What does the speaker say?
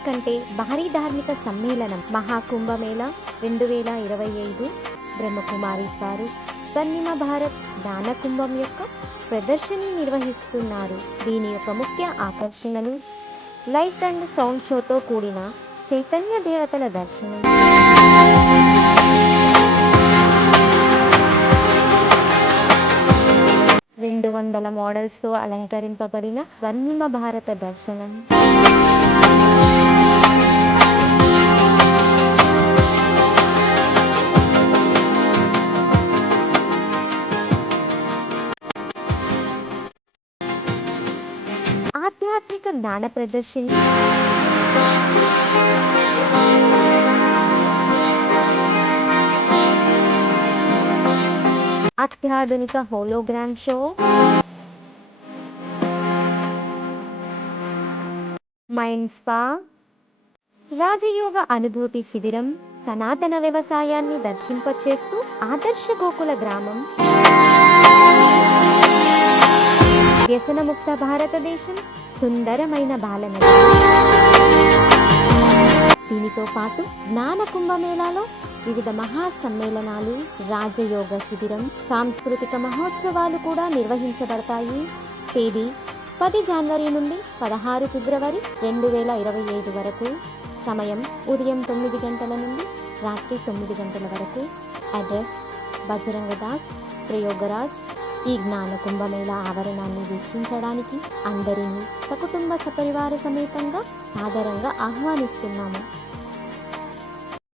అన్నిటికంటే భారీ ధార్మిక సమ్మేళనం మహాకుంభమేళా 2025 బ్రహ్మకుమారీస్ వారు స్వర్ణిమ భారత్ జ్ఞానకుంభం యొక్క ప్రదర్శని నిర్వహిస్తున్నారు. దీని యొక్క ముఖ్య ఆకర్షణలు లైట్ అండ్ సౌండ్ షోతో కూడిన చైతన్య దేవతల దర్శనం, 200 మోడల్స్తో అలంకరింపబడిన స్వర్ణిమ భారత దర్శనం, ఆధ్యాత్మిక జ్ఞాన ప్రదర్శని, అత్యాధునిక హోలోగ్రామ్ షో, మైండ్ స్పా, రాజయోగ అనుభూతి శిబిరం, సనాతన వ్యవసాయాన్ని దర్శింపచేస్తూ ఆదర్శ గోకుల గ్రామం, వ్యసనముక్త భారతదేశం, సుందరమైన బాలనగరం. దీనితో పాటు జ్ఞాన కుంభమేళాలో వివిధ మహాసమ్మేళనాలు, రాజయోగ శిబిరం, సాంస్కృతిక మహోత్సవాలు కూడా నిర్వహించబడతాయి. తేదీ 10 జనవరి నుండి 16 ఫిబ్రవరి 2025 వరకు. సమయం ఉదయం 9 గంటల నుండి రాత్రి 9 గంటల వరకు. అడ్రస్ బజరంగదాస్ ప్రయోగరాజ్. ఈ జ్ఞాన కుంభమేళా ఆవరణాన్ని వీక్షించడానికి అందరినీ సకుటుంబ సపరివార సమేతంగా సాదరంగా ఆహ్వానిస్తున్నాము.